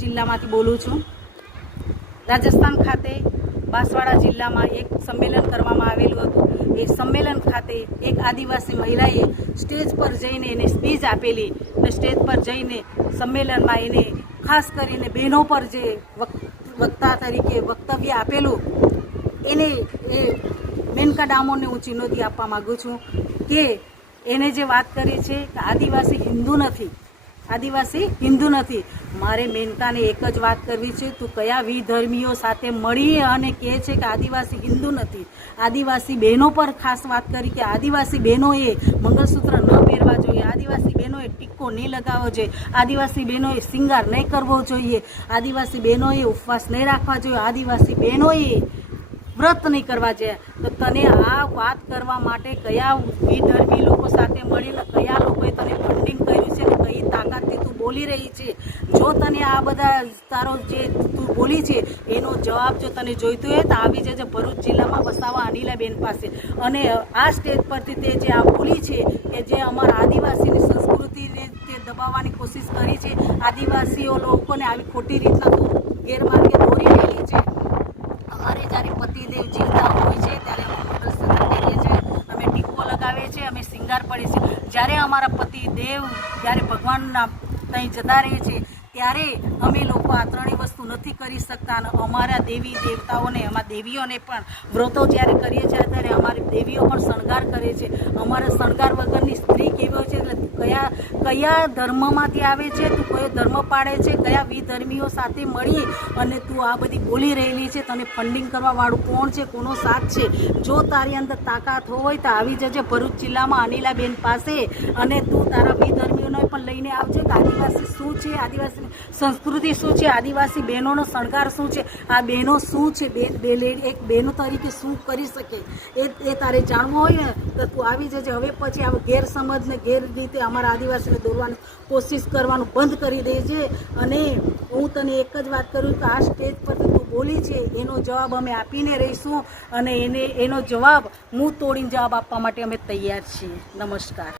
જિલ્લામાંથી બોલું છું। રાજસ્થાન ખાતે બાંસવાડા જિલ્લામાં એક સંમેલન કરવામાં આવેલું હતું। એ સંમેલન ખાતે એક આદિવાસી મહિલાએ સ્ટેજ પર જઈને એને સ્પીચ આપેલી અને સ્ટેજ પર જઈને સંમેલનમાં એને ખાસ કરીને બહેનો પર જે વક્તા તરીકે વક્તવ્ય આપેલું એને એ મેનકા ડામોરને હું ચુનૌતી આપવા માગું છું કે એને જે વાત કરી છે કે આદિવાસી હિન્દુ નથી। મારે મેનકાને એક જ વાત કરવી છે, તું કયા વિધર્મીઓ સાથે મળી અને કહે છે કે આદિવાસી હિન્દુ નથી। આદિવાસી બહેનો પર ખાસ વાત કરી કે આદિવાસી બહેનોએ મંગળસૂત્ર ન પહેરવા જોઈએ, આદિવાસી બહેનોએ ટીકો નહીં લગાવવો જોઈએ, આદિવાસી બહેનોએ શિંગાર નહીં કરવો જોઈએ, આદિવાસી બહેનોએ ઉપવાસ નહીં રાખવા જોઈએ, આદિવાસી બહેનોએ વ્રત નહીં કરવા જોઈએ। તો તને આ વાત કરવા માટે કયા વિધર્મી લોકો સાથે મળીને કયા લોકોએ તને ફંડિંગ કર્યું છે ને કઈ તાકાતથી તું બોલી રહી છે? જો તને આ બધા તારો જે તું બોલી છે એનો જવાબ જો તને જોઈતો હોય તો આવી જજે ભરૂચ જિલ્લામાં વસાવા અનિલાબેન પાસે। અને આ સ્ટેજ પરથી તે જે આ બોલી છે કે જે અમારા આદિવાસીની સંસ્કૃતિને તે દબાવવાની કોશિશ કરી છે, આદિવાસીઓ લોકોને આવી ખોટી રીતના તું ગેરમાર્ગે દોરી રહેલી છે। અમારે જ્યારે પતિદેવ જીવતા હોય છે ત્યારે અમે મંગળસૂત્ર પહેરીએ છીએ, અમે ટીકો લગાવીએ છીએ, અમે શિંગાર પડીએ છીએ। જ્યારે અમારા પતિદેવ જ્યારે ભગવાનના ત્યાં જતા રહે છે ત્યારે અમે લોકો આ ત્રણેય વસ્તુ નથી કરી શકતા અને અમારા દેવી દેવતાઓને અમારા દેવીઓને પણ વ્રતો જ્યારે કરીએ છીએ ત્યારે અમારી દેવીઓ પણ શણગાર કરે છે। અમારા શણગાર વગરની સ્ત્રી કેવી હોય છે એટલે કયા ધર્મમાંથી આવે છે, તું કયો ધર્મ પાડે છે, કયા વિધર્મીઓ સાથે મળી અને તું આ બધી બોલી રહેલી છે? તને ફંડિંગ કરવાવાળું કોણ છે, કોનો સાથ છે? જો તારી અંદર તાકાત હોય તો આવી જજે ભરૂચ જિલ્લામાં અનિલાબેન પાસે અને તું તારા વિધર્મીઓને પણ લઈને આવજે કે આદિવાસી શું છે, આદિવાસી સંસ્કૃતિ શું છે, આદિવાસી બહેનોનો શણગાર શું છે, આ બહેનો શું છે, એક બહેનો તરીકે શું કરી શકે એ તારે જાણવું હોય ને તો તું આવી જજે। હવે પછી આ ગેરસમજ ને ગેર રીતે અમારા આદિવાસીને દોરવાની કોશિશ કરવાનું બંધ કરી દેજે। અને હું તને એક જ વાત કરું કે આ સ્ટેજ પર તું બોલી છે એનો જવાબ અમે આપીને રહીશું અને એનો જવાબ મું તોડીને જવાબ આપવા માટે અમે તૈયાર છીએ। નમસ્કાર।